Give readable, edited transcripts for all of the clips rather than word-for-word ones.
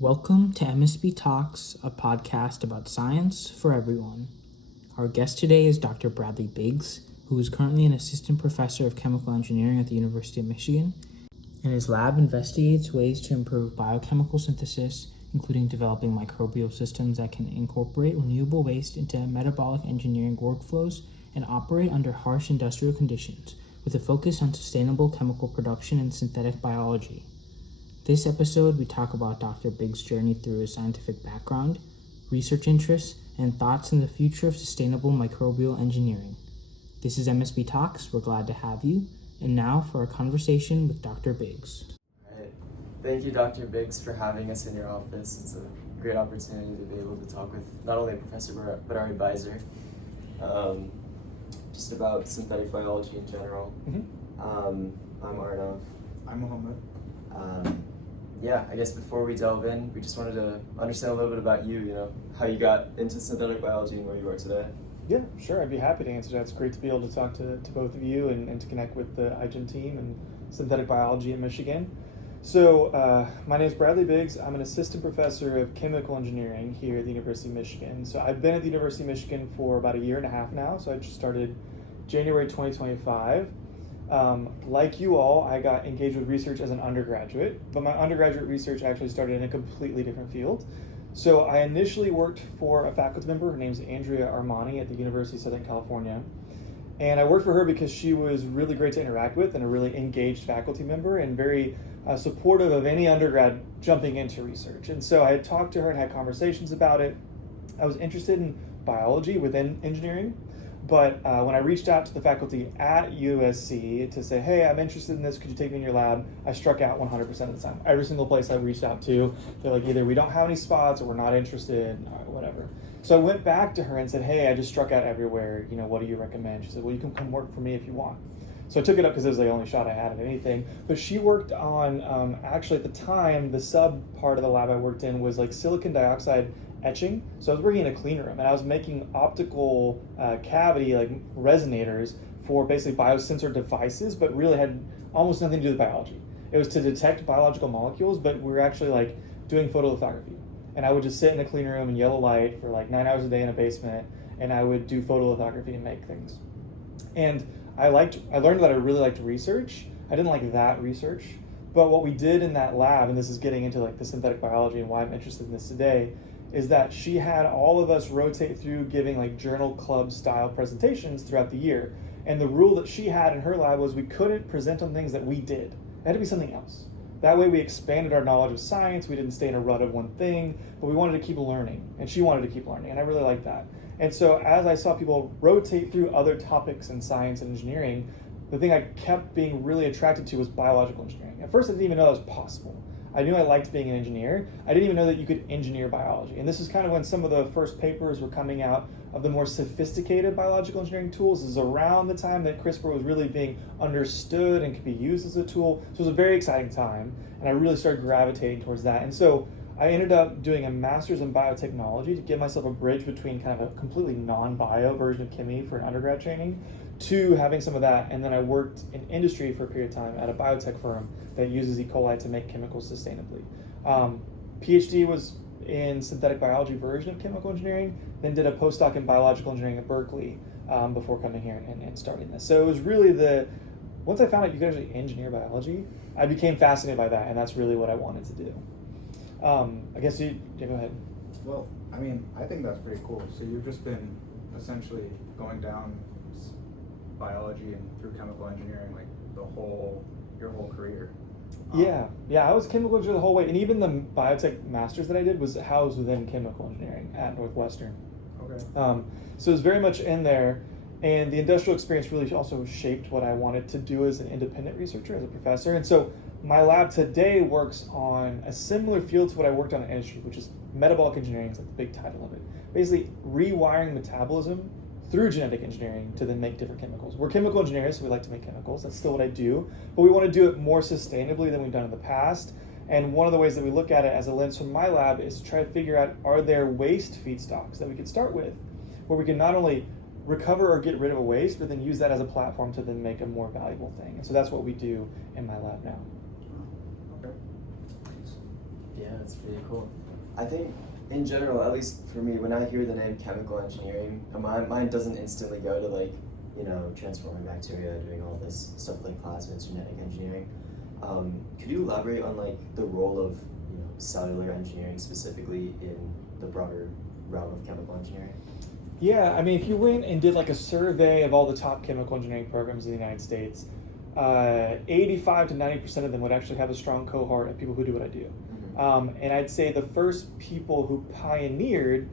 Welcome to MSBTalks, a podcast about science for everyone. Our guest today is Dr. Bradley Biggs, who is currently an assistant professor of chemical engineering at the University of Michigan, and his lab investigates ways to improve biochemical synthesis, including developing microbial systems that can incorporate renewable waste into metabolic engineering workflows and operate under harsh industrial conditions, with a focus on sustainable chemical production and synthetic biology. This episode, we talk about Dr. Biggs' journey through his scientific background, research interests, and thoughts on the future of sustainable microbial engineering. This is MSB Talks. We're glad to have you. And now for a conversation with Dr. Biggs. All right. Thank you, Dr. Biggs, for having us in your office. It's a great opportunity to be able to talk with not only a professor, but our advisor, just about synthetic biology in general. I'm Arnav. I'm Mohammed. I guess before we delve in, we just wanted to understand a little bit about you, how you got into synthetic biology and where you are today. Yeah, sure. I'd be happy to answer that. It's great to be able to talk to both of you and to connect with the iGen team and synthetic biology in Michigan. So my name is Bradley Biggs. I'm an assistant professor of chemical engineering here at the University of Michigan. So I've been at the University of Michigan for about a year and a half now. So I just started January 2025. Like you all, I got engaged with research as an undergraduate, but my undergraduate research actually started in a completely different field. So I initially worked for a faculty member. Her name's Andrea Armani at the University of Southern California. And I worked for her because she was really great to interact with and a really engaged faculty member and very supportive of any undergrad jumping into research. And so I had talked to her and had conversations about it. I was interested in biology within engineering. But when I reached out to the faculty at USC to say, hey, I'm interested in this, could you take me in your lab? I struck out 100% of the time. Every single place I reached out to, they're like, either we don't have any spots or we're not interested, or whatever. So I went back to her and said, hey, I just struck out everywhere. What do you recommend? She said, well, you can come work for me if you want. So I took it up because it was the only shot I had at anything. But she worked on, actually at the time, the sub part of the lab I worked in was like silicon dioxide etching. So I was working in a clean room and I was making optical cavity like resonators for basically biosensor devices, but really had almost nothing to do with biology. It was to detect biological molecules, but we were actually like doing photolithography. And I would just sit in a clean room in yellow light for like 9 hours a day in a basement, and I would do photolithography and make things. And I learned that I really liked research. I didn't like that research, but what we did in that lab, and this is getting into like the synthetic biology and why I'm interested in this today, is that she had all of us rotate through giving like journal club style presentations throughout the year. And the rule that she had in her lab was we couldn't present on things that we did. It had to be something else. That way we expanded our knowledge of science. We didn't stay in a rut of one thing, but we wanted to keep learning. And she wanted to keep learning, and I really liked that. And so as I saw people rotate through other topics in science and engineering, the thing I kept being really attracted to was biological engineering. At first I didn't even know that was possible. I knew I liked being an engineer. I didn't even know that you could engineer biology. And this is kind of when some of the first papers were coming out of the more sophisticated biological engineering tools. This is around the time that CRISPR was really being understood and could be used as a tool. So it was a very exciting time, and I really started gravitating towards that. And so I ended up doing a master's in biotechnology to give myself a bridge between kind of a completely non-bio version of chemistry for an undergrad training to having some of that. And then I worked in industry for a period of time at a biotech firm that uses E. coli to make chemicals sustainably. PhD was in synthetic biology version of chemical engineering, then did a postdoc in biological engineering at Berkeley before coming here and starting this. So it was really once I found out you could actually engineer biology, I became fascinated by that, and that's really what I wanted to do. I guess you go ahead. Well, I think that's pretty cool. So you've just been essentially going down biology and through chemical engineering like your whole career. Yeah, I was chemical engineer the whole way, and even the biotech master's that I did was housed within chemical engineering at Northwestern. Okay. So it was very much in there, and the industrial experience really also shaped what I wanted to do as an independent researcher, as a professor. And so my lab today works on a similar field to what I worked on in industry, which is metabolic engineering. It's like the big title of it. Basically, rewiring metabolism through genetic engineering to then make different chemicals. We're chemical engineers, so we like to make chemicals. That's still what I do, but we want to do it more sustainably than we've done in the past. And one of the ways that we look at it as a lens from my lab is to try to figure out, are there waste feedstocks that we could start with, where we can not only recover or get rid of a waste, but then use that as a platform to then make a more valuable thing. And so that's what we do in my lab now. Okay. Yeah, that's pretty cool. I think in general, at least for me, when I hear the name chemical engineering, my mind doesn't instantly go to like, transforming bacteria, doing all this stuff like plasmids, genetic engineering. Could you elaborate on like the role of cellular engineering specifically in the broader realm of chemical engineering? Yeah, I mean, if you went and did like a survey of all the top chemical engineering programs in the United States, 85 to 90% of them would actually have a strong cohort of people who do what I do. And I'd say the first people who pioneered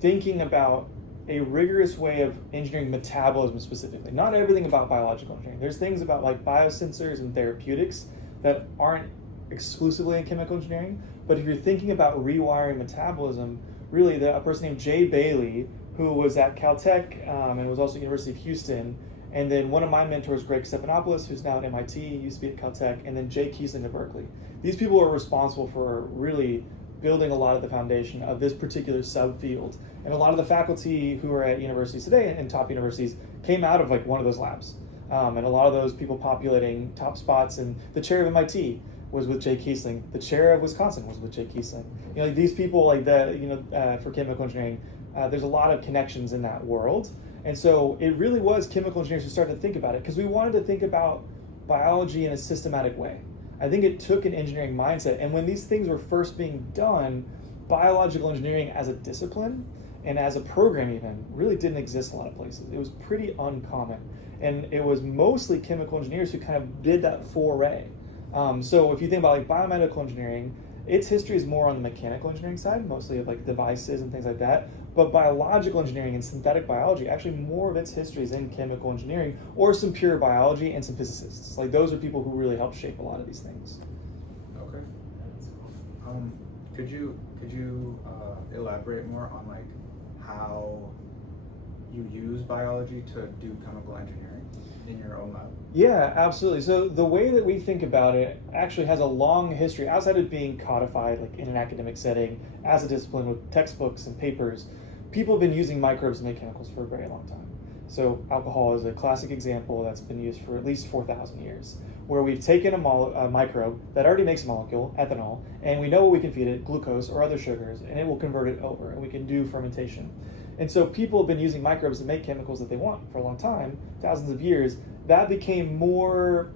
thinking about a rigorous way of engineering metabolism specifically, not everything about biological engineering. There's things about like biosensors and therapeutics that aren't exclusively in chemical engineering, but if you're thinking about rewiring metabolism, really a person named Jay Bailey, who was at Caltech and was also at University of Houston, and then one of my mentors, Greg Stephanopoulos, who's now at MIT, used to be at Caltech, and then Jay Kiesling at Berkeley. These people are responsible for really building a lot of the foundation of this particular subfield. And a lot of the faculty who are at universities today and top universities came out of like one of those labs. And a lot of those people populating top spots, and the chair of MIT was with Jay Kiesling. The chair of Wisconsin was with Jay Kiesling. Like these people like that, for chemical engineering, there's a lot of connections in that world. And so it really was chemical engineers who started to think about it because we wanted to think about biology in a systematic way. I think it took an engineering mindset. And when these things were first being done, biological engineering as a discipline and as a program even really didn't exist a lot of places. It was pretty uncommon. And it was mostly chemical engineers who kind of did that foray. So if you think about like biomedical engineering, its history is more on the mechanical engineering side, mostly of like devices and things like that. But biological engineering and synthetic biology, actually more of its history is in chemical engineering or some pure biology and some physicists. Like those are people who really help shape a lot of these things. Okay. Could you elaborate more on like how you use biology to do chemical engineering in your own lab? Yeah, absolutely. So the way that we think about it actually has a long history outside of being codified like in an academic setting as a discipline with textbooks and papers. People have been using microbes to make chemicals for a very long time. So alcohol is a classic example that's been used for at least 4,000 years, where we've taken a microbe that already makes a molecule, ethanol, and we know what we can feed it, glucose or other sugars, and it will convert it over, and we can do fermentation. And so people have been using microbes to make chemicals that they want for a long time, thousands of years. That became more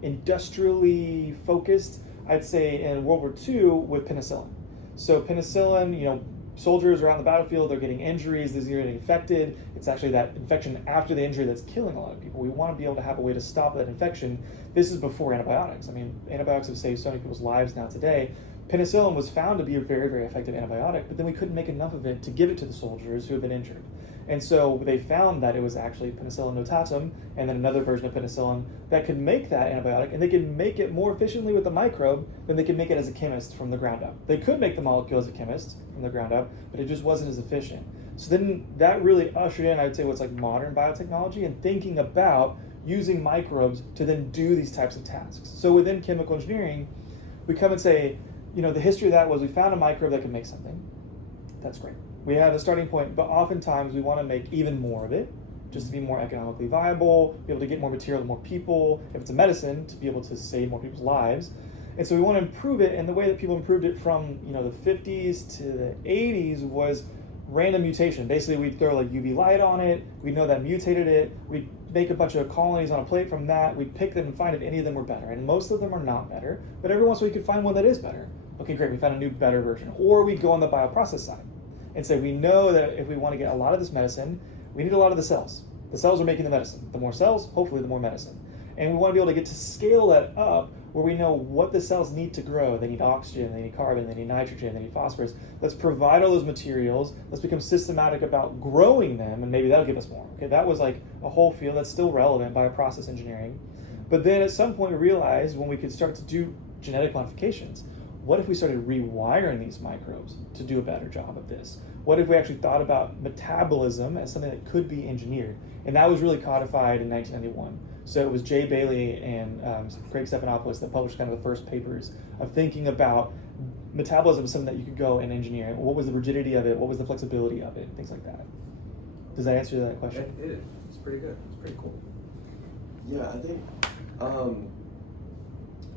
industrially focused, I'd say, in World War II with penicillin. So penicillin, soldiers are on the battlefield, they're getting injuries, they're getting infected. It's actually that infection after the injury that's killing a lot of people. We want to be able to have a way to stop that infection. This is before antibiotics. I mean, antibiotics have saved so many people's lives now today. Penicillin was found to be a very, very effective antibiotic, but then we couldn't make enough of it to give it to the soldiers who had been injured. And so they found that it was actually penicillin notatum and then another version of penicillin that could make that antibiotic, and they could make it more efficiently with the microbe than they could make it as a chemist from the ground up. They could make the molecule as a chemist from the ground up, but it just wasn't as efficient. So then that really ushered in, I would say, what's like modern biotechnology and thinking about using microbes to then do these types of tasks. So within chemical engineering, we come and say, the history of that was we found a microbe that could make something. That's great. We have a starting point, but oftentimes we want to make even more of it just to be more economically viable, be able to get more material to more people. If it's a medicine, to be able to save more people's lives. And so we want to improve it, and the way that people improved it from the 50s to the 80s was random mutation. Basically, we'd throw like UV light on it, we'd know that mutated it, we'd make a bunch of colonies on a plate from that, we'd pick them and find if any of them were better. And most of them are not better, but every once in a while we could find one that is better. Okay, great, we found a new, better version. Or we go on the bioprocess side and say, we know that if we want to get a lot of this medicine, we need a lot of the cells. The cells are making the medicine. The more cells, hopefully the more medicine. And we want to be able to get to scale that up where we know what the cells need to grow. They need oxygen, they need carbon, they need nitrogen, they need phosphorus. Let's provide all those materials. Let's become systematic about growing them, and maybe that'll give us more. Okay, that was like a whole field that's still relevant, bioprocess engineering. But then at some point we realized when we could start to do genetic modifications, what if we started rewiring these microbes to do a better job of this? What if we actually thought about metabolism as something that could be engineered? And that was really codified in 1991. So it was Jay Bailey and Greg Stephanopoulos that published kind of the first papers of thinking about metabolism as something that you could go and engineer. What was the rigidity of it? What was the flexibility of it? Things like that. Does that answer that question? It is. It's pretty good. It's pretty cool. Yeah, I think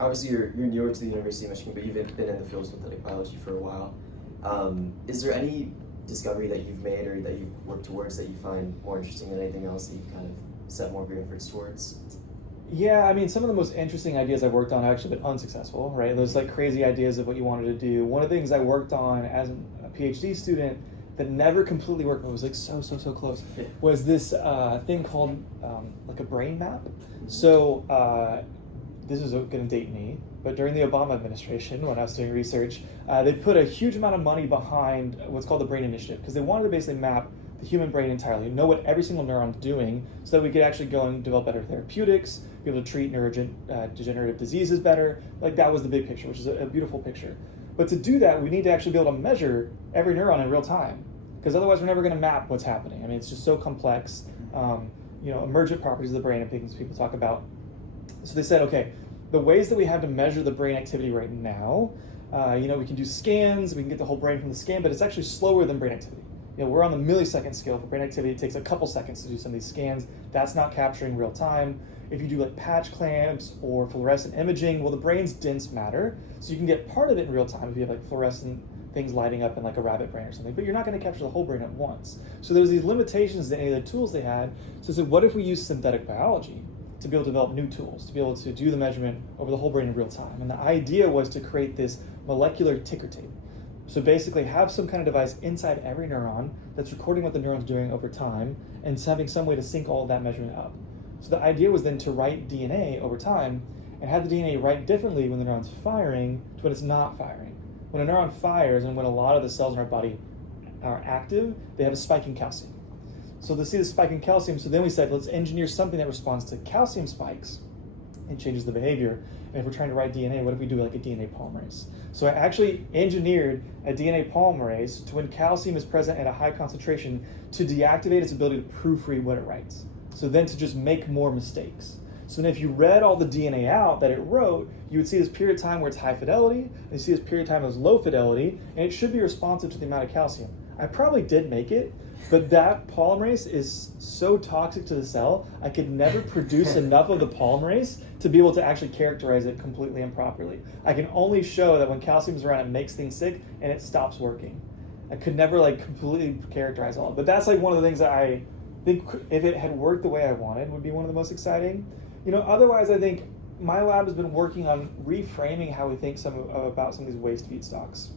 obviously you're newer to the University of Michigan, but you've been in the field of synthetic biology for a while. Is there any discovery that you've made or that you've worked towards that you find more interesting than anything else that you've kind of set more of your efforts towards? Yeah, I mean, some of the most interesting ideas I've worked on have actually been unsuccessful, right? Those like crazy ideas of what you wanted to do. One of the things I worked on as a PhD student that never completely worked, but was like so close, was this thing called like a brain map. So this is going to date me, but during the Obama administration, when I was doing research, they put a huge amount of money behind what's called the Brain Initiative, because they wanted to basically map the human brain entirely, know what every single neuron's doing, so that we could actually go and develop better therapeutics, be able to treat neurodegenerative diseases better. Like that was the big picture, which is a beautiful picture. But to do that, we need to actually be able to measure every neuron in real time, because otherwise we're never going to map what's happening. I mean, it's just so complex. Emergent properties of the brain and things people talk about. So they said, okay, the ways that we have to measure the brain activity right now, we can do scans, we can get the whole brain from the scan, but it's actually slower than brain activity. We're on the millisecond scale for brain activity. It takes a couple seconds to do some of these scans. That's not capturing real time. If you do like patch clamps or fluorescent imaging, well, the brain's dense matter, so you can get part of it in real time if you have like fluorescent things lighting up in like a rabbit brain or something, but you're not going to capture the whole brain at once. So there was these limitations to any of the tools they had. So I said, what if we use synthetic biology to be able to develop new tools, to be able to do the measurement over the whole brain in real time? And the idea was to create this molecular ticker tape. So basically have some kind of device inside every neuron that's recording what the neuron's doing over time and having some way to sync all of that measurement up. So the idea was then to write DNA over time and have the DNA write differently when the neuron's firing to when it's not firing. When a neuron fires and when a lot of the cells in our body are active, they have a spike in calcium. So to see the spike in calcium, so then we said, let's engineer something that responds to calcium spikes and changes the behavior. And if we're trying to write DNA, what if we do like a DNA polymerase? So I actually engineered a DNA polymerase to when calcium is present at a high concentration to deactivate its ability to proofread what it writes. So then to just make more mistakes. So then if you read all the DNA out that it wrote, you would see this period of time where it's high fidelity, and you see this period of time that's low fidelity, and it should be responsive to the amount of calcium. I probably did make it, but that polymerase is so toxic to the cell, I could never produce enough of the polymerase to be able to actually characterize it completely and properly. I can only show that when calcium's around, it makes things sick, and it stops working. I could never completely characterize all. But that's one of the things that I think, if it had worked the way I wanted, would be one of the most exciting. Otherwise, I think my lab has been working on reframing how we think about some of these waste feedstocks.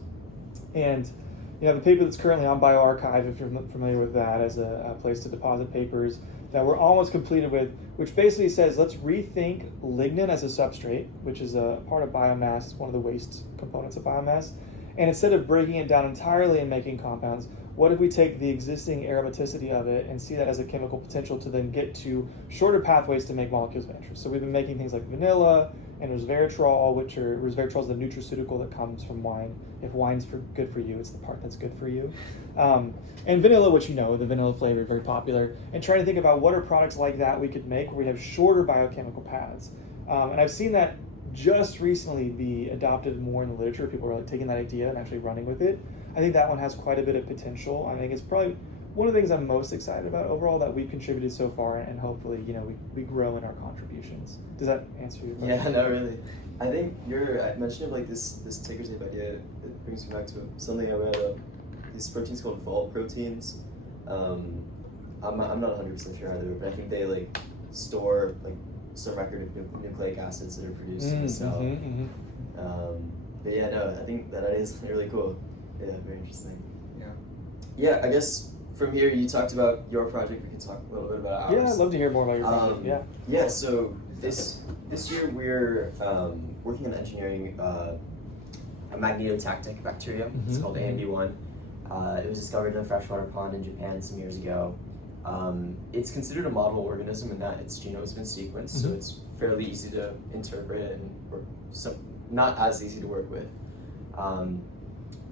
And the paper that's currently on bioRxiv, if you're familiar with that, as a place to deposit papers that we're almost completed with, which basically says let's rethink lignin as a substrate, which is a part of biomass. It's one of the waste components of biomass. And instead of breaking it down entirely and making compounds, what if we take the existing aromaticity of it and see that as a chemical potential to then get to shorter pathways to make molecules of interest? So we've been making things like vanilla and resveratrol, resveratrol is the nutraceutical that comes from wine. If wine's good for you, it's the part that's good for you. And vanilla, which the vanilla flavor, very popular. And trying to think about what are products like that we could make where we have shorter biochemical paths. And I've seen that just recently be adopted more in the literature. People are taking that idea and actually running with it. I think that one has quite a bit of potential. I think it's probably one of the things I'm most excited about overall that we've contributed so far, and hopefully, we grow in our contributions. Does that answer your question? Yeah, no, really. I think I mentioned this ticker tape idea. It brings me back to something I read. These proteins called vol proteins. I'm not 100% sure either, but I think they store some record of nucleic acids that are produced in the cell. But yeah, no, I think that idea is really cool. Yeah, very interesting. Yeah, I guess from here you talked about your project. We can talk a little bit about ours. Yeah, I'd love to hear more about your project. Yeah. So this year we're working on engineering a magnetotactic bacterium. It's called AMB1. It was discovered in a freshwater pond in Japan some years ago. It's considered a model organism in that its genome has been sequenced, so it's fairly easy to interpret and not as easy to work with.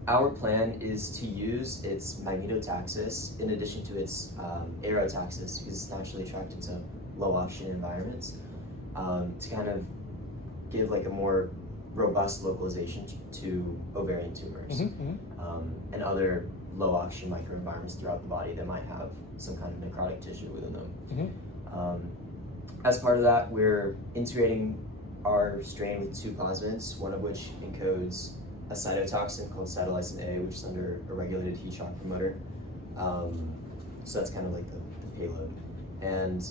Our plan is to use its magnetotaxis in addition to its aerotaxis, because it's naturally attracted to low oxygen environments, to kind of give a more robust localization to ovarian tumors and other low oxygen microenvironments throughout the body that might have some kind of necrotic tissue within them. As part of that, we're integrating are strained with 2 plasmids, one of which encodes a cytotoxin called cytolysin A, which is under a regulated heat shock promoter. So that's kind of like the payload. And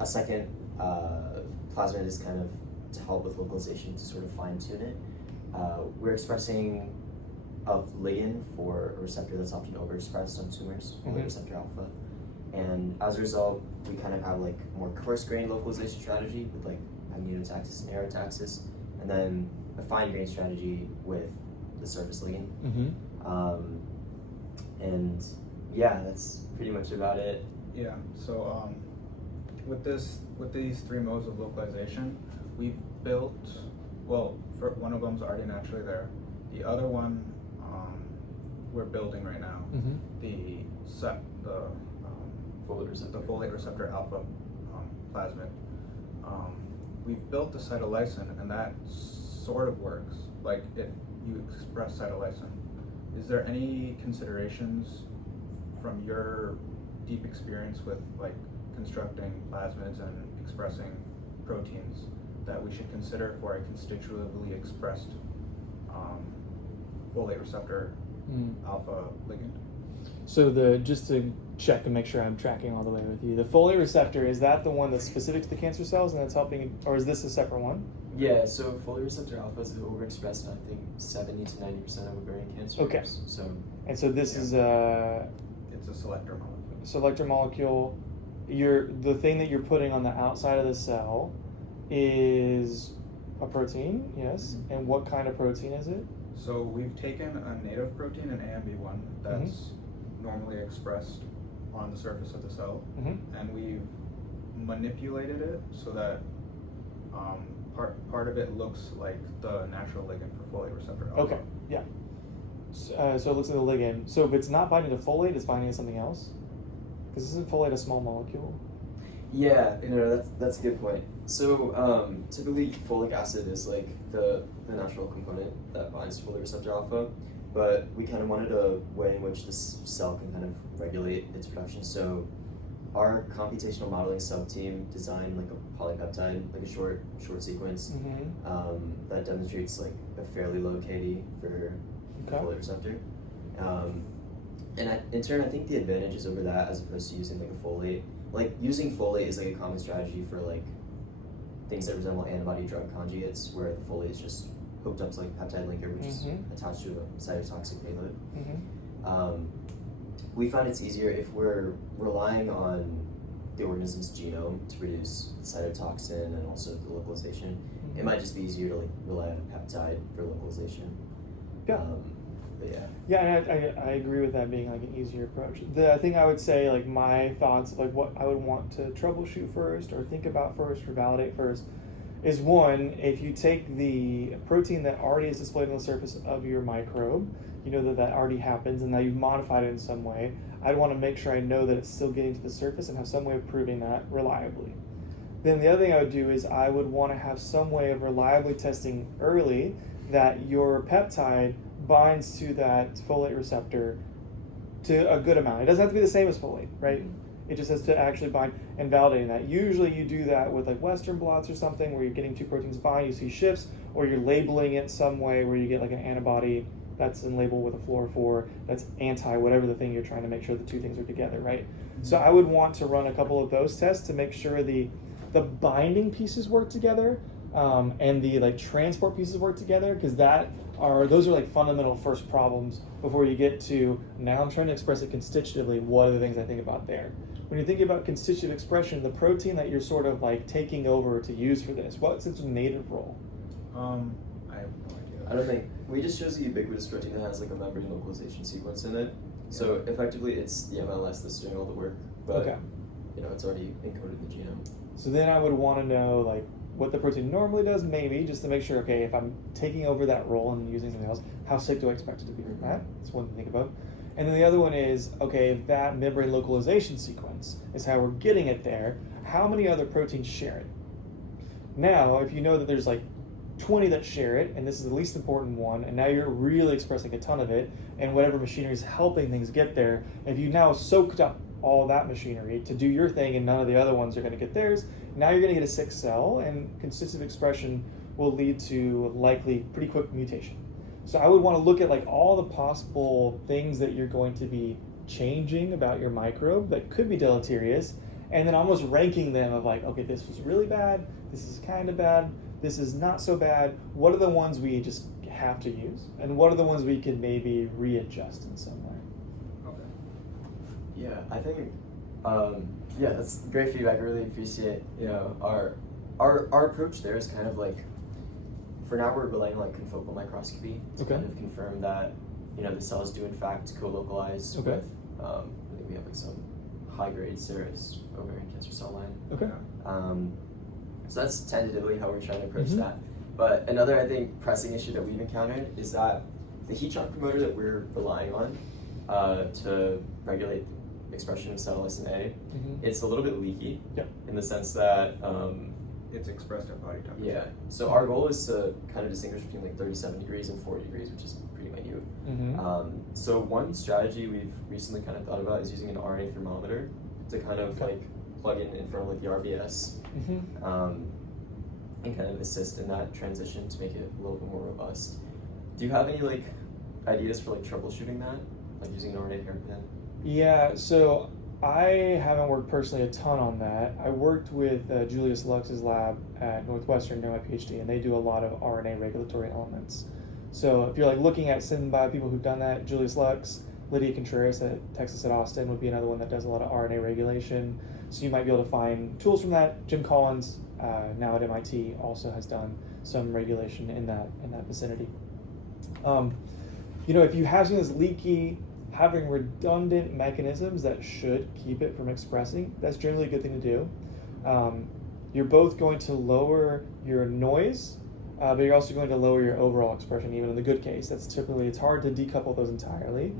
a second plasmid is kind of to help with localization, to sort of fine tune it. We're expressing a ligand for a receptor that's often overexpressed on tumors, folate receptor alpha. And as a result, we kind of have like more coarse-grained localization strategy with like magnetotaxis and aerotaxis, and then a fine-grained strategy with the surface ligand. And yeah, that's pretty much about it. Yeah. So with these 3 modes of localization, we've built. Well, for one of them's already naturally there. The other one we're building right now. The folate receptor alpha plasmid. We've built the cytolysin, and that sort of works. Like if you express cytolysin, is there any considerations from your deep experience with like constructing plasmids and expressing proteins that we should consider for a constitutively expressed folate receptor alpha ligand? So just to check and make sure I'm tracking all the way with you, the folate receptor, is that the one that's specific to the cancer cells and that's helping, or is this a separate one? Yeah, so folate receptor alpha is overexpressed in I think 70 to 90% of ovarian cancers. Okay. So this is it's a selector molecule. Selector molecule. The thing that you're putting on the outside of the cell is a protein, yes. And what kind of protein is it? So we've taken a native protein, an AMB1, that's normally expressed on the surface of the cell, and we've manipulated it so that part of it looks like the natural ligand for folate receptor alpha. Okay, yeah. So it looks like the ligand. So if it's not binding to folate, it's binding to something else? Because isn't folate a small molecule? Yeah, that's a good point. So typically folic acid is like the natural component that binds to folate receptor alpha, but we kind of wanted a way in which this cell can kind of regulate its production. So our computational modeling sub-team designed like a polypeptide, like a short sequence that demonstrates like a fairly low KD for folate receptor. And in turn, I think the advantage is over that as opposed to using like a folate. Like using folate is like a common strategy for like things that resemble antibody drug conjugates, where the folate is just hooked up to like a peptide linker, which is attached to a cytotoxic payload. We find it's easier if we're relying on the organism's genome to produce cytotoxin and also the localization. It might just be easier to like rely on a peptide for localization. Yeah. But yeah. Yeah, and I agree with that being like an easier approach. The thing I would say, like my thoughts of like what I would want to troubleshoot first or think about first or validate first is, one, if you take the protein that already is displayed on the surface of your microbe, you know that already happens and now you've modified it in some way, I'd want to make sure I know that it's still getting to the surface and have some way of proving that reliably. Then the other thing I would do is I would want to have some way of reliably testing early that your peptide binds to that folate receptor to a good amount. It doesn't have to be the same as folate, right? It just has to actually bind, and validating that. Usually you do that with like Western blots or something where you're getting 2 proteins bind, you see shifts, or you're labeling it some way where you get like an antibody that's in label with a fluorophore that's anti whatever the thing you're trying to make sure the 2 things are together, right? So I would want to run a couple of those tests to make sure the binding pieces work together and the like transport pieces work together, because those are like fundamental first problems before you get to, now I'm trying to express it constitutively, what are the things I think about there? When you think about constitutive expression, the protein that you're sort of like taking over to use for this, what's its native role? I have no idea. I don't think, we just chose a ubiquitous protein that has like a membrane localization sequence in it. So effectively it's the MLS that's doing all the work, but it's already encoded in the genome. So then I would want to know like what the protein normally does, maybe, just to make sure, okay, if I'm taking over that role and using something else, how sick do I expect it to be from that? That's one to think about. And then the other one is, okay, if that membrane localization sequence is how we're getting it there, how many other proteins share it? Now, if you know that there's like 20 that share it, and this is the least important one, and now you're really expressing a ton of it, and whatever machinery is helping things get there, if you now soaked up all that machinery to do your thing and none of the other ones are going to get theirs, now you're going to get a sick cell, and constitutive expression will lead to likely pretty quick mutation. So I would want to look at like all the possible things that you're going to be changing about your microbe that could be deleterious, and then almost ranking them of like, okay, this was really bad, this is kind of bad, this is not so bad. What are the ones we just have to use, and what are the ones we can maybe readjust in some way? Okay. Yeah, I think, yeah, that's great feedback. I really appreciate, our approach there is kind of like, for now we're relying on like confocal microscopy to kind of confirm that, the cells do in fact co-localize with, I think we have like some high-grade serous ovarian cancer cell line. Okay. So that's tentatively how we're trying to approach that. But another, I think, pressing issue that we've encountered is that the heat shock promoter that we're relying on to regulate expression of cell SMA, it's a little bit leaky in the sense that it's expressed at body temperature. Yeah. So our goal is to kind of distinguish between like 37 degrees and 40 degrees, which is pretty minute. So one strategy we've recently kind of thought about is using an RNA thermometer to kind of like plug in front of like the RBS and kind of assist in that transition to make it a little bit more robust. Do you have any like ideas for like troubleshooting that, like using an RNA hairpin? Yeah, so I haven't worked personally a ton on that. I worked with Julius Lux's lab at Northwestern doing my PhD, and they do a lot of RNA regulatory elements. So if you're like looking at SynBio people who've done that, Julius Lux, Lydia Contreras at Texas at Austin would be another one that does a lot of RNA regulation. So you might be able to find tools from that. Jim Collins, now at MIT, also has done some regulation in that vicinity. If you have something that's leaky, having redundant mechanisms that should keep it from expressing, that's generally a good thing to do. You're both going to lower your noise, but you're also going to lower your overall expression, even in the good case. It's hard to decouple those entirely.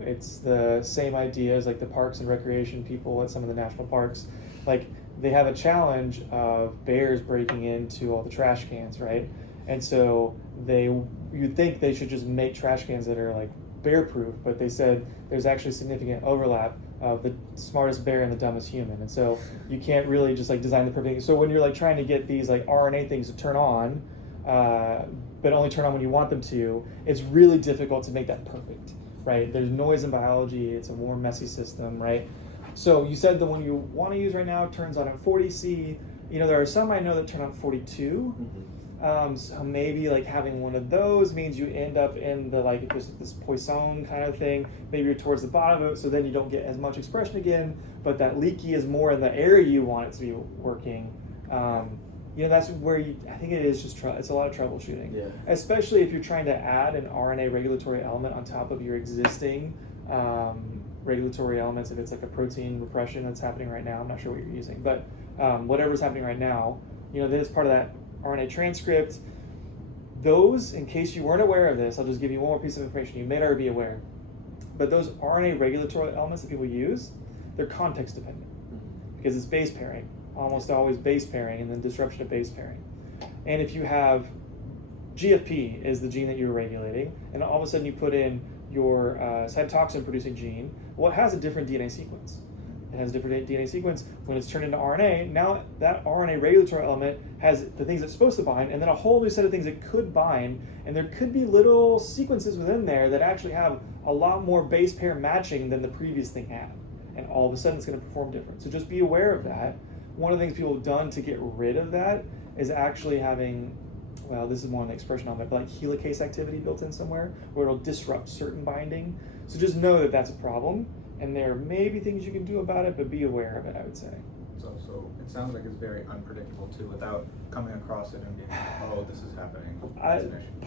It's the same idea as like the parks and recreation people at some of the national parks. Like they have a challenge of bears breaking into all the trash cans, right? And so you'd think they should just make trash cans that are like bear-proof, but they said there's actually significant overlap of the smartest bear and the dumbest human, and so you can't really just like design the perfect. So when you're like trying to get these like RNA things to turn on, but only turn on when you want them to, it's really difficult to make that perfect, right? There's noise in biology. It's a more messy system, right? So you said the one you want to use right now turns on at 40C. There are some I know that turn on 42. So maybe like having one of those means you end up in the like this Poisson kind of thing. Maybe you're towards the bottom of it, so then you don't get as much expression again. But that leaky is more in the area you want it to be working. That's where I think it is just it's a lot of troubleshooting. Yeah. Especially if you're trying to add an RNA regulatory element on top of your existing regulatory elements. If it's like a protein repression that's happening right now, I'm not sure what you're using, but whatever's happening right now, that is part of that RNA transcript. Those, in case you weren't aware of this, I'll just give you one more piece of information. You may already be aware, but those RNA regulatory elements that people use, they're context dependent because it's base pairing, almost always base pairing, and then disruption of base pairing. And if you have GFP is the gene that you're regulating, and all of a sudden you put in your cytotoxin producing gene, well, it has a different DNA sequence. It has a different DNA sequence. When it's turned into RNA, now that RNA regulatory element has the things it's supposed to bind, and then a whole new set of things it could bind, and there could be little sequences within there that actually have a lot more base pair matching than the previous thing had. And all of a sudden it's going to perform different. So just be aware of that. One of the things people have done to get rid of that is actually having, this is more on the expression element, but like helicase activity built in somewhere where it'll disrupt certain binding. So just know that that's a problem. And there may be things you can do about it, but be aware of it, I would say. So it sounds like it's very unpredictable too, without coming across it and being like, this is happening.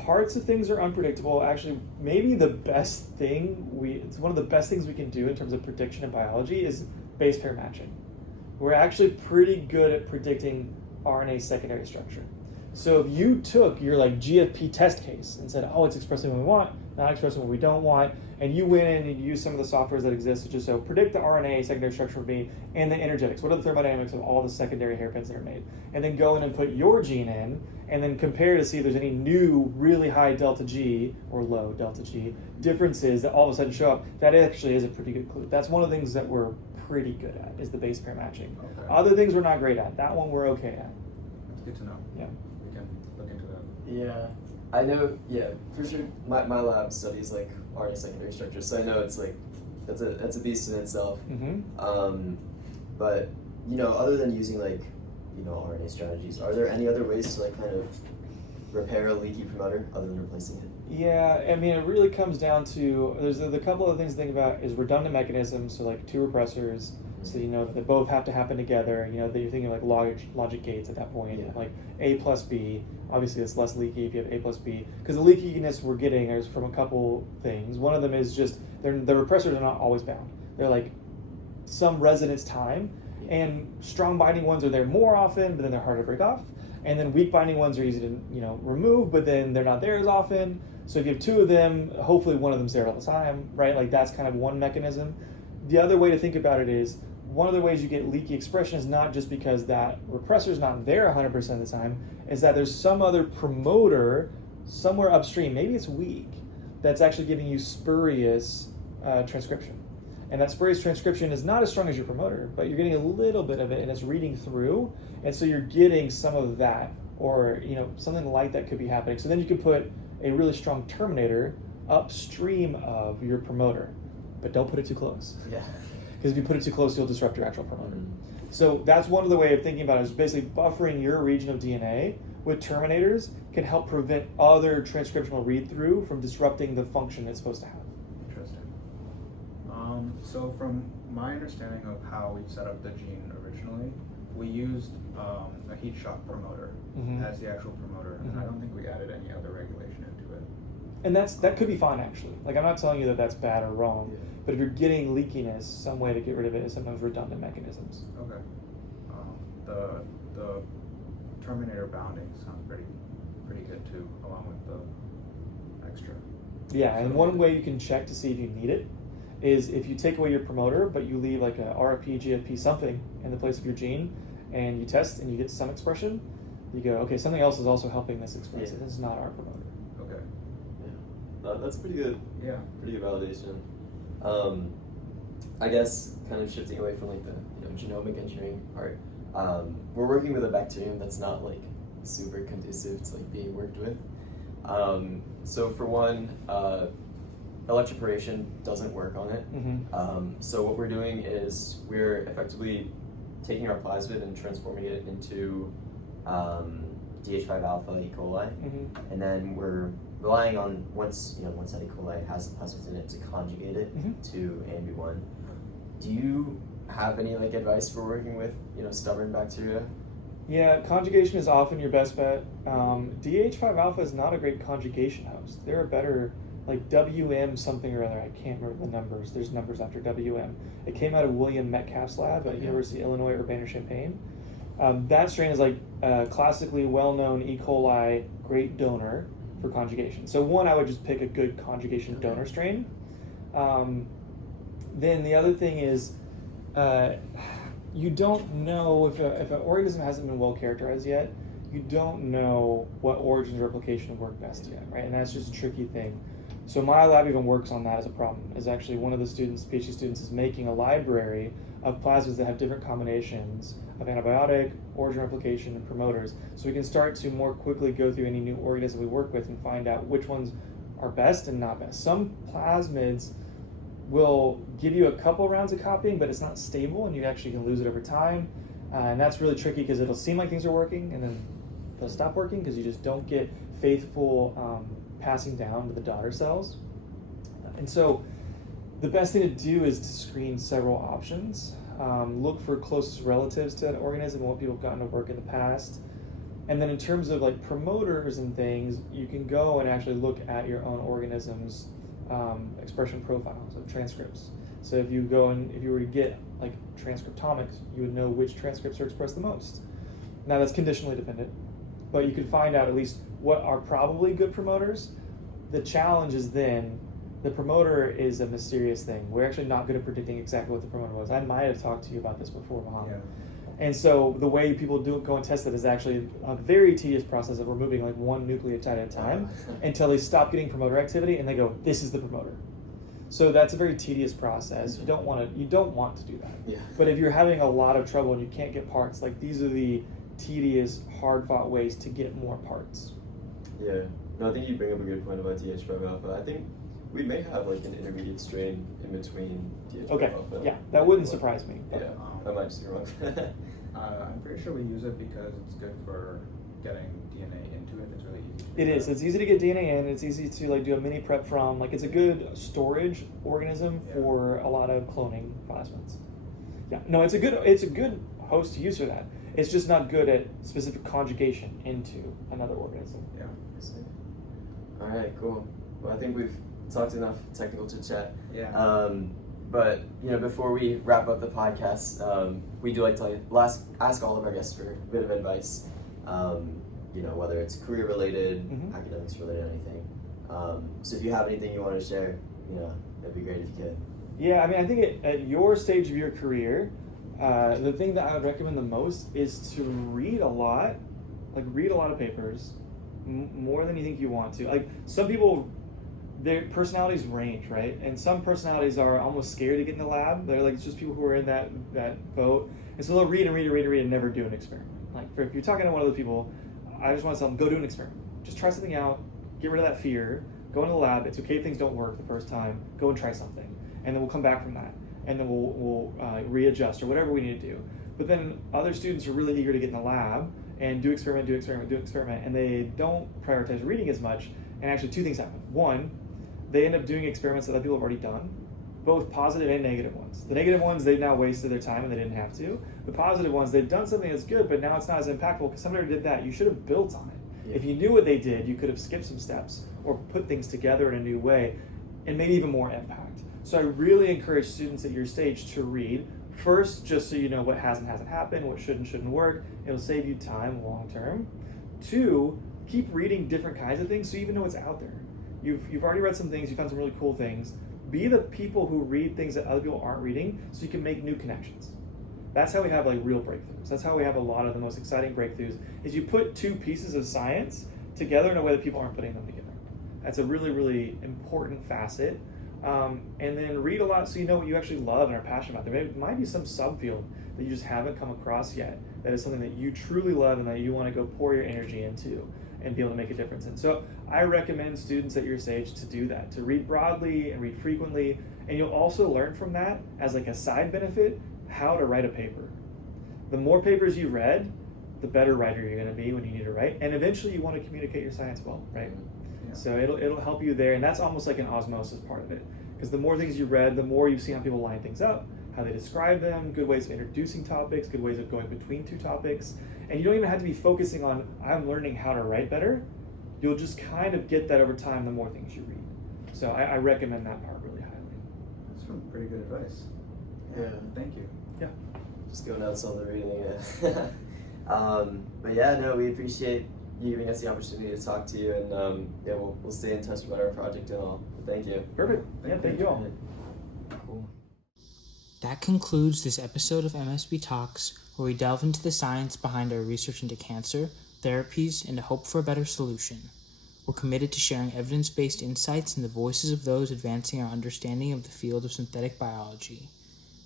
Parts of things are unpredictable. Actually, maybe the best thing it's one of the best things we can do in terms of prediction in biology is base pair matching. We're actually pretty good at predicting RNA secondary structure. So if you took your like GFP test case and said, it's expressing what we want, not expressing what we don't want, and you went in and used some of the softwares that exist to just predict the RNA secondary structure for me and the energetics. What are the thermodynamics of all the secondary hairpins that are made? And then go in and put your gene in and then compare to see if there's any new really high delta G or low delta G differences that all of a sudden show up. That actually is a pretty good clue. That's one of the things that we're pretty good at is the base pair matching. Okay. Other things we're not great at. That one we're okay at. That's good to know. Yeah. We can Yeah, I know. Yeah, for sure. My lab studies like RNA secondary structure, so I know it's like that's a beast in itself. But other than using like RNA strategies, are there any other ways to like kind of repair a leaky promoter other than replacing it? Yeah, I mean, it really comes down to, there's a couple of things to think about is redundant mechanisms, so like two repressors, so that they both have to happen together, that you're thinking like logic gates at that point, like A plus B, obviously it's less leaky if you have A plus B, because the leakiness we're getting is from a couple things. One of them is just, the repressors are not always bound. They're like some residence time, and strong binding ones are there more often, but then they're harder to break off. And then weak binding ones are easy to remove, but then they're not there as often. So if you have two of them, hopefully one of them's there all the time, right? Like that's kind of one mechanism. The other way to think about it is, one of the ways you get leaky expression is not just because that repressor is not there 100% of the time, is that there's some other promoter somewhere upstream, maybe it's weak, that's actually giving you spurious transcription. And that spurious transcription is not as strong as your promoter, but you're getting a little bit of it and it's reading through. And so you're getting some of that, or something like that could be happening. So then you could put a really strong terminator upstream of your promoter, but don't put it too close. Yeah. Because if you put it too close, you'll disrupt your actual promoter. So that's one of the way of thinking about it, is basically buffering your region of DNA with terminators can help prevent other transcriptional read-through from disrupting the function it's supposed to have. Interesting. So from my understanding of how we've set up the gene originally, we used a heat shock promoter as the actual promoter, and I don't think we added any other regulation into it. And that could be fine, actually. Like, I'm not telling you that that's bad or wrong, but if you're getting leakiness, some way to get rid of it is sometimes redundant mechanisms. Okay. The terminator bounding sounds pretty good too, along with the extra. Yeah, and one way you can check to see if you need it is if you take away your promoter, but you leave like a RFP, GFP, something in the place of your gene, and you test and you get some expression, you go, okay, something else is also helping this express it. This is not our promoter. Okay. Yeah, that's pretty good. Yeah. Pretty good validation. I guess kind of shifting away from like the genomic engineering part. We're working with a bacterium that's not like super conducive to like being worked with. So for one, electroporation doesn't work on it. So what we're doing is we're effectively taking our plasmid and transforming it into DH5 alpha E. coli, and then we're relying on once that E. coli has the plasmids in it to conjugate it to AMB1. Do you have any like advice for working with stubborn bacteria? Yeah, conjugation is often your best bet. DH5 alpha is not a great conjugation host. There are better, like WM something or other. I can't remember the numbers. There's numbers after WM. It came out of William Metcalf's lab at University of Illinois Urbana-Champaign. That strain is like a classically well-known E. coli great donor for conjugation. So one, I would just pick a good conjugation donor strain. Then the other thing is, you don't know if an organism hasn't been well characterized yet, you don't know what origins of replication would work best yet, right? And that's just a tricky thing. So my lab even works on that as a problem. Is actually one of the students, PhD students, is making a library of plasmids that have different combinations of antibiotic, origin replication, and promoters. So we can start to more quickly go through any new organism we work with and find out which ones are best and not best. Some plasmids will give you a couple rounds of copying, but it's not stable and you actually can lose it over time. And that's really tricky because it'll seem like things are working and then they'll stop working because you just don't get faithful passing down to the daughter cells. And so the best thing to do is to screen several options. Look for closest relatives to that organism and what people have gotten to work in the past. And then in terms of like promoters and things, you can go and actually look at your own organism's expression profiles of transcripts. So if you go and if you were to get like transcriptomics, you would know which transcripts are expressed the most. Now that's conditionally dependent, but you can find out at least what are probably good promoters. The challenge is then the promoter is a mysterious thing. We're actually not good at predicting exactly what the promoter was. I might have talked to you about this before, Mohammed. Yeah. And so the way people go and test it is actually a very tedious process of removing like one nucleotide at a time until they stop getting promoter activity and they go, this is the promoter. So that's a very tedious process. You don't want to do that. Yeah. But if you're having a lot of trouble and you can't get parts, like these are the tedious, hard-fought ways to get more parts. Yeah. No, I think you bring up a good point about DH5 alpha. I think we may have like an intermediate strain in between DH5 Okay, alpha. yeah, that wouldn't surprise me. Yeah, I might just be wrong. I'm pretty sure we use it because it's good for getting DNA into it. It's really easy. It is. It's easy to get DNA in. It's easy to like do a mini prep from. Like it's a good storage organism for a lot of cloning plasmids. Yeah. No, it's a good host to use for that. It's just not good at specific conjugation into another organism. Yeah. All right, cool. Well, I think we've talked enough technical chit chat. Yeah. But before we wrap up the podcast, we do like to ask all of our guests for a bit of advice. Whether it's career related, academics related, anything. So if you have anything you want to share, that'd be great if you could. Yeah, I mean, I think at your stage of your career, the thing that I would recommend the most is to read a lot of papers, more than you think you want to. Like some people, their personalities range, right? And some personalities are almost scared to get in the lab. They're like just people who are in that boat, and so they'll read and never do an experiment. Like if you're talking to one of those people, I just want to tell them, go do an experiment. Just try something out, get rid of that fear, go into the lab. It's okay if things don't work the first time. Go and try something, and then we'll come back from that, and then we'll readjust or whatever we need to do. But then other students are really eager to get in the lab and do experiment, and they don't prioritize reading as much. And actually, two things happen. One, they end up doing experiments that other people have already done, both positive and negative ones. The negative ones, they've now wasted their time and they didn't have to. The positive ones, they've done something that's good, but now it's not as impactful because somebody already did that. You should have built on it. Yeah. If you knew what they did, you could have skipped some steps or put things together in a new way and made even more impact. So I really encourage students at your stage to read. First, just so you know what hasn't happened, what shouldn't work. It'll save you time long term. Two, keep reading different kinds of things so you even know what's out there. You've already read some things, you found some really cool things. Be the people who read things that other people aren't reading so you can make new connections. That's how we have like real breakthroughs. That's how we have a lot of the most exciting breakthroughs, is you put two pieces of science together in a way that people aren't putting them together. That's a really, really important facet. And then read a lot so you know what you actually love and are passionate about. There might be some subfield that you just haven't come across yet that is something that you truly love and that you want to go pour your energy into and be able to make a difference in. So I recommend students at your stage to do that, to read broadly and read frequently, and you'll also learn from that as like a side benefit how to write a paper. The more papers you read, the better writer you're going to be when you need to write, and eventually you want to communicate your science well, right? Yeah. So it'll help you there, and that's almost like an osmosis part of it, because the more things you read, the more you've seen how people line things up, how they describe them, good ways of introducing topics, good ways of going between two topics. And you don't even have to be focusing on, I'm learning how to write better. You'll just kind of get that over time the more things you read. So I recommend that part really highly. That's some pretty good advice. Yeah. Thank you. Yeah. Just going out on the reading, but yeah, no, we appreciate you giving us the opportunity to talk to you, and we'll stay in touch about our project and all. Thank you. Perfect. Thank you all. Cool. That concludes this episode of MSB Talks, where we delve into the science behind our research into cancer, therapies, and a hope for a better solution. We're committed to sharing evidence-based insights and the voices of those advancing our understanding of the field of synthetic biology.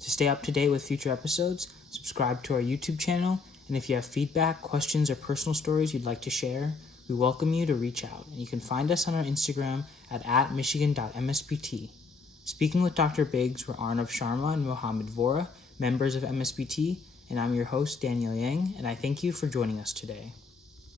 To stay up to date with future episodes, subscribe to our YouTube channel, and if you have feedback, questions, or personal stories you'd like to share, we welcome you to reach out. And you can find us on our Instagram at michigan.msbt. Speaking with Dr. Biggs were Arnav Sharma and Mohammed Vora, members of MSBT, and I'm your host, Daniel Yang, and I thank you for joining us today.